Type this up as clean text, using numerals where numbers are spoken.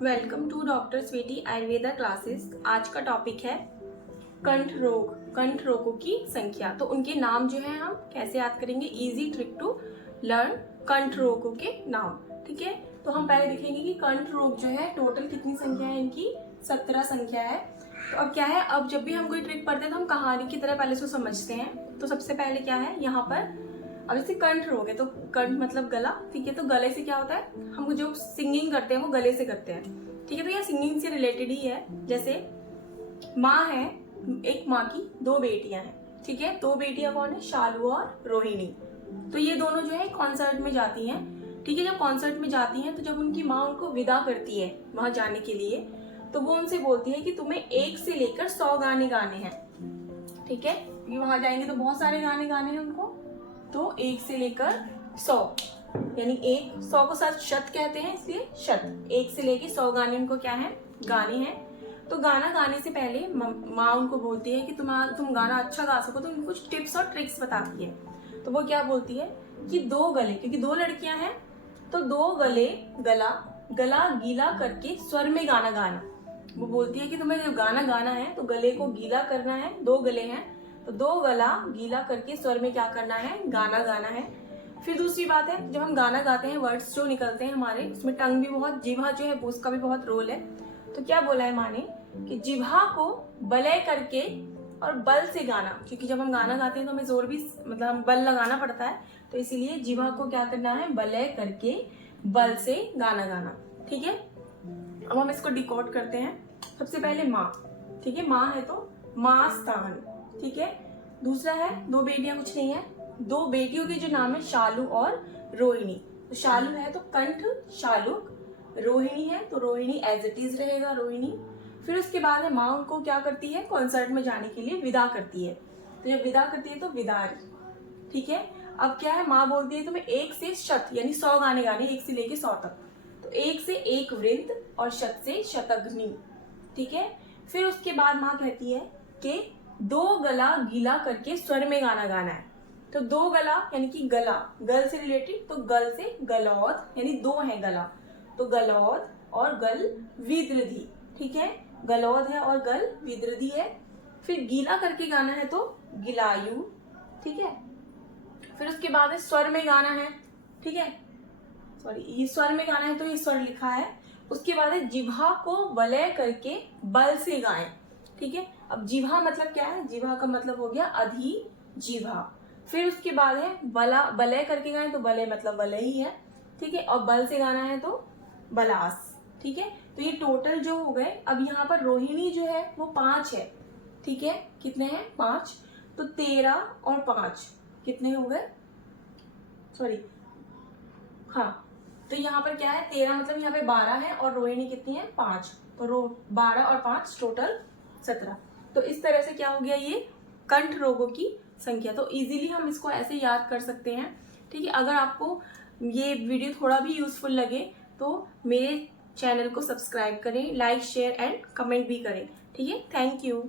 Welcome to doctor Sweety Ayurveda classes. आज का topic है कंठ रोग, कंठ रोगों की संख्या। तो उनके नाम जो है हम कैसे याद करेंगे। इजी ट्रिक टू लर्न कंठ रोगों के नाम। ठीक है, तो हम पहले देखेंगे कि कंठ रोग जो है टोटल कितनी संख्या है इनकी। 17 संख्या है। तो अब क्या है, अब जब भी हम कोई ट्रिक पढ़ते हैं तो हम कहानी की तरह पहले उसको समझते हैं। तो सबसे पहले क्या है यहाँ पर, अब जैसे कंठ रोग है तो कंठ मतलब गला। ठीक है, तो गले से क्या होता है, हम जो सिंगिंग करते हैं वो गले से करते हैं। ठीक है, तो यह सिंगिंग से रिलेटेड ही है। जैसे माँ है, एक माँ की 2 बेटियां हैं। ठीक है, 2 बेटियां कौन है, शालू और रोहिणी। तो ये दोनों जो है कॉन्सर्ट में जाती हैं। ठीक है, जब कॉन्सर्ट में जाती हैं तो जब उनकी माँ उनको विदा करती है वहां जाने के लिए, तो वो उनसे बोलती है कि तुम्हें 1 से लेकर 100 गाने गाने हैं। ठीक है, ये वहां जाएंगे तो बहुत सारे गाने गाने हैं उनको। तो 1 से लेकर 100 यानी 100 को शत कहते हैं, इसलिए शत। 1 से लेकर 100 गाने उनको क्या है, गाने हैं। तो गाना गाने से पहले माँ उनको बोलती है कि तुम गाना अच्छा गा सको तो उनको कुछ टिप्स और ट्रिक्स बताती है। तो वो क्या बोलती है कि 2 गले, क्योंकि 2 लड़कियां हैं तो 2 गले, गला गीला करके स्वर में गाना गाना। वो बोलती है कि तुम्हें जब गाना गाना है तो गले को गीला करना है। 2 गले हैं तो 2 गला गीला करके स्वर में क्या करना है, गाना गाना है। फिर दूसरी बात है, जब हम गाना गाते हैं वर्ड्स जो निकलते हैं हमारे, उसमें टंग भी बहुत, जिह्वा जो है उसका भी बहुत रोल है। तो क्या बोला है माँ ने कि जिह्वा को बलय करके और बल से गाना, क्योंकि जब हम गाना गाते हैं तो हमें जोर भी मतलब बल लगाना पड़ता है। तो इसीलिए जिह्वा को क्या करना है, बलय करके बल से गाना गाना। ठीक है, अब हम इसको डिकोड करते हैं। सबसे पहले माँ। ठीक है, माँ है तो माँ स्थान। ठीक है, दूसरा है 2 बेटियां, कुछ नहीं है। 2 बेटियों के जो नाम है शालू और रोहिणी। तो शालू है तो कंठ शालुक, रोहिणी है तो रोहिणी एज इट इज रहेगा, रोहिणी। फिर उसके बाद है माँ उनको क्या करती है, कॉन्सर्ट में जाने के लिए विदा करती है। तो जब विदा करती है तो विदारी। ठीक है, अब क्या है, माँ बोलती है तुम्हें 1 से शत यानी 100 गाने गाने, 1 से लेके 100 तक। तो 1 से 1 वृंद और शत से शतघ्नी। ठीक है, फिर उसके बाद माँ कहती है कि 2 गला गीला करके स्वर में गाना गाना है। तो 2 गला यानी कि गला, गल से रिलेटेड, तो गल से गलौद यानी 2 है गला, तो गलौद और गल विदृधि। ठीक है, गलौद है और गल विदृधि है। फिर गीला करके गाना है तो गिलायु। ठीक है, फिर उसके बाद स्वर में गाना है। ठीक है, सॉरी, ये स्वर में गाना है तो ये स्वर लिखा है। उसके बाद है जिह्वा को वलय करके बल से गाएं। ठीक है, अब जिह्वा मतलब क्या है, जिह्वा का मतलब हो गया अधिजिह्वा। फिर उसके बाद है बलय करके गाएं तो बलय मतलब वलय ही है। ठीक है, और बल से गाना है तो बलास। ठीक है, तो ये टोटल जो हो गए। अब यहाँ पर रोहिणी जो है वो 5 है। ठीक है, कितने हैं, 5। तो 13 और 5 कितने हो गए, सॉरी, हाँ, तो यहाँ पर क्या है, 13 मतलब यहाँ पे 12 है और रोहिणी कितनी है, 5। तो 12 और 5 टोटल 17। तो इस तरह से क्या हो गया, ये कंठ रोगों की संख्या। तो इजीली हम इसको ऐसे याद कर सकते हैं। ठीक है, अगर आपको ये वीडियो थोड़ा भी यूजफुल लगे तो मेरे चैनल को सब्सक्राइब करें, लाइक शेयर एंड कमेंट भी करें। ठीक है, थैंक यू।